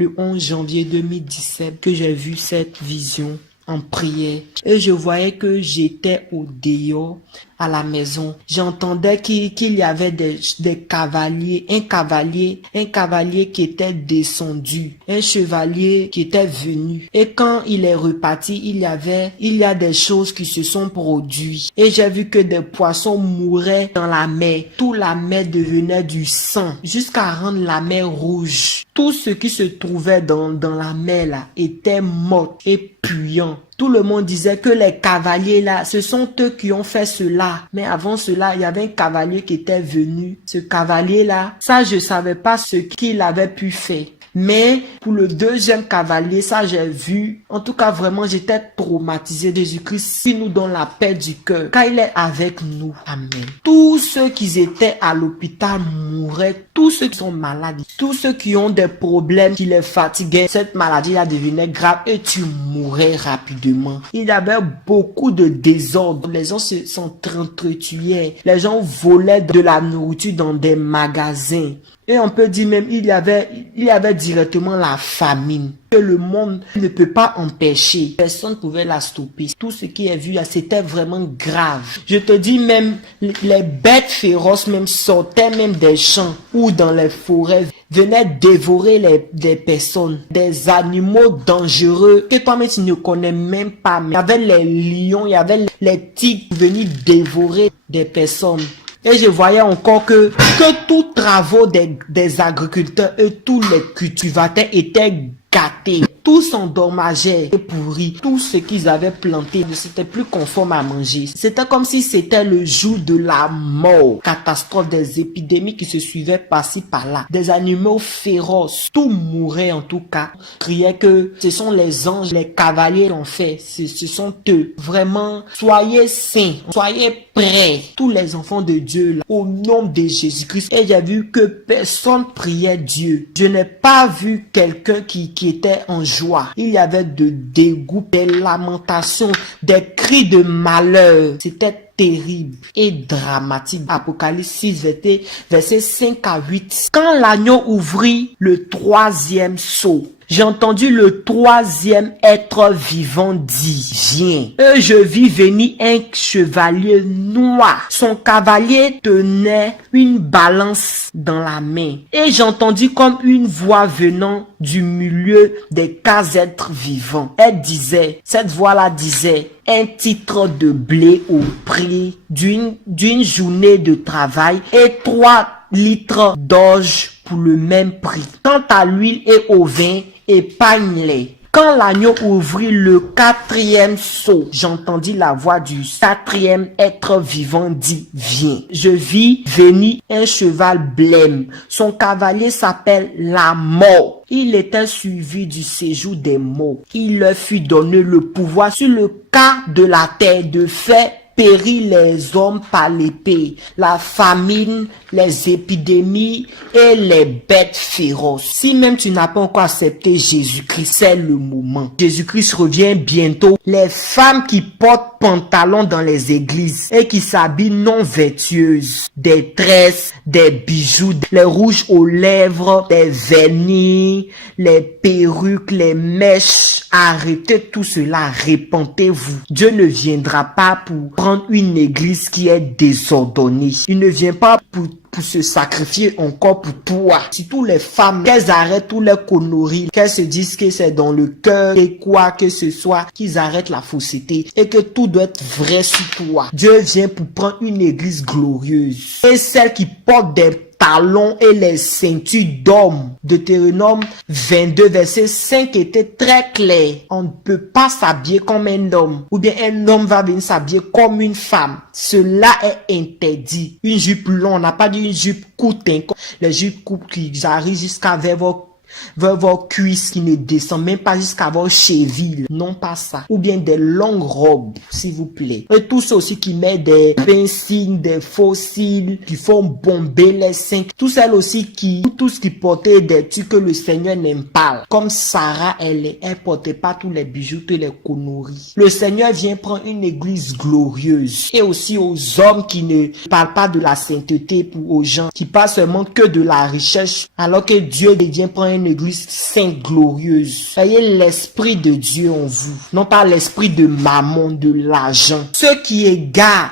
le 11 janvier 2017 que j'ai vu cette vision en prière. Et je voyais que j'étais au dehors à la maison. J'entendais qu'il y avait des cavaliers, un cavalier qui était descendu, un chevalier qui était venu. Et quand il est reparti, il y a des choses qui se sont produites. Et j'ai vu que des poissons mouraient dans la mer. Toute la mer devenait du sang, jusqu'à rendre la mer rouge. Tout ce qui se trouvait dans la mer là était mort et puant. Tout le monde disait que les cavaliers là, ce sont eux qui ont fait cela. Mais avant cela, il y avait un cavalier qui était venu. Ce cavalier là, ça je savais pas ce qu'il avait pu faire. Mais pour le deuxième cavalier, ça j'ai vu. En tout cas, vraiment, j'étais traumatisé. Jésus-Christ, il nous donne la paix du cœur, car il est avec nous. Amen. Tous ceux qui étaient à l'hôpital mouraient. Tous ceux qui sont malades, tous ceux qui ont des problèmes qui les fatiguaient, cette maladie-là devenait grave et tu mourrais rapidement. Il y avait beaucoup de désordre. Les gens s'entretuaient. Les gens volaient de la nourriture dans des magasins. Et on peut dire même, il y avait directement la famine que le monde ne peut pas empêcher. Personne ne pouvait la stopper. Tout ce qui est vu là, c'était vraiment grave. Je te dis même, les bêtes féroces même sortaient même des champs ou dans les forêts, venaient dévorer des personnes, des animaux dangereux que toi-même tu ne connais même pas. Il y avait les lions, il y avait les tigres venus dévorer des personnes. Et je voyais encore que tous travaux des agriculteurs et tous les cultivateurs étaient gâtés. Tout s'endommageait et pourri. Tout ce qu'ils avaient planté ne s'était plus conforme à manger. C'était comme si c'était le jour de la mort. Catastrophe, des épidémies qui se suivaient par-ci par-là. Des animaux féroces. Tout mourait en tout cas. Criait que ce sont les anges, les cavaliers qui ont fait. Ce sont eux. Vraiment, soyez saints. Soyez prêts. Tous les enfants de Dieu là, au nom de Jésus-Christ. Et j'ai vu que personne priait Dieu. Je n'ai pas vu quelqu'un qui était en joie. Il y avait de dégoût, des lamentations, des cris de malheur. C'était terrible et dramatique. Apocalypse 6, versets 5 à 8. Quand l'agneau ouvrit le troisième sceau, j'ai entendu le troisième être vivant dire, viens. Et je vis venir un chevalier noir. Son cavalier tenait une balance dans la main. Et j'entendis comme une voix venant du milieu des quatre êtres vivants. Cette voix-là disait, un titre de blé au prix d'une journée de travail et 3 litres d'orge pour le même prix. Quant à l'huile et au vin, épargne-les. Quand l'agneau ouvrit le quatrième sceau, j'entendis la voix du quatrième être vivant dit, viens. Je vis venir un cheval blême. Son cavalier s'appelle la mort. Il était suivi du séjour des morts. Il leur fut donné le pouvoir sur le quart de la terre de faire périr les hommes par l'épée, la famine, les épidémies et les bêtes féroces. Si même tu n'as pas encore accepté Jésus-Christ, c'est le moment. Jésus-Christ revient bientôt. Les femmes qui portent pantalons dans les églises et qui s'habillent non vertueuses, des tresses, des bijoux, les rouges aux lèvres, des vernis, les perruques, les mèches, arrêtez tout cela, repentez-vous. Dieu ne viendra pas pour prendre une église qui est désordonnée. Il ne vient pas pour se sacrifier encore pour toi. Surtout les femmes, qu'elles arrêtent tous les conneries, qu'elles se disent que c'est dans le cœur et quoi que ce soit, qu'ils arrêtent la fausseté et que tout doit être vrai sur toi. Dieu vient pour prendre une église glorieuse. Et celles qui portent des talons et les ceintures d'hommes. Deutéronome 22 verset 5 était très clair. On ne peut pas s'habiller comme un homme. Ou bien un homme va venir s'habiller comme une femme. Cela est interdit. Une jupe longue, on n'a pas dit une jupe courte. Les jupes courtes qui arrivent jusqu'à vers vos cuisses qui ne descendent même pas jusqu'à vos chevilles. Non, pas ça. Ou bien des longues robes, s'il vous plaît. Et tous ceux aussi qui mettent des pinceaux, des fossiles, qui font bomber les seins. Tous celles aussi tous qui portaient des trucs que le Seigneur n'aime pas. Comme Sarah, elle portait pas tous les bijoux, tous les conneries. Le Seigneur vient prendre une église glorieuse. Et aussi aux hommes qui ne parlent pas de la sainteté aux gens, qui parlent seulement que de la richesse, alors que Dieu vient prendre une église église sainte glorieuse. Ayez l'esprit de Dieu en vous, non pas l'esprit de mammon, de l'argent. Ce qui égare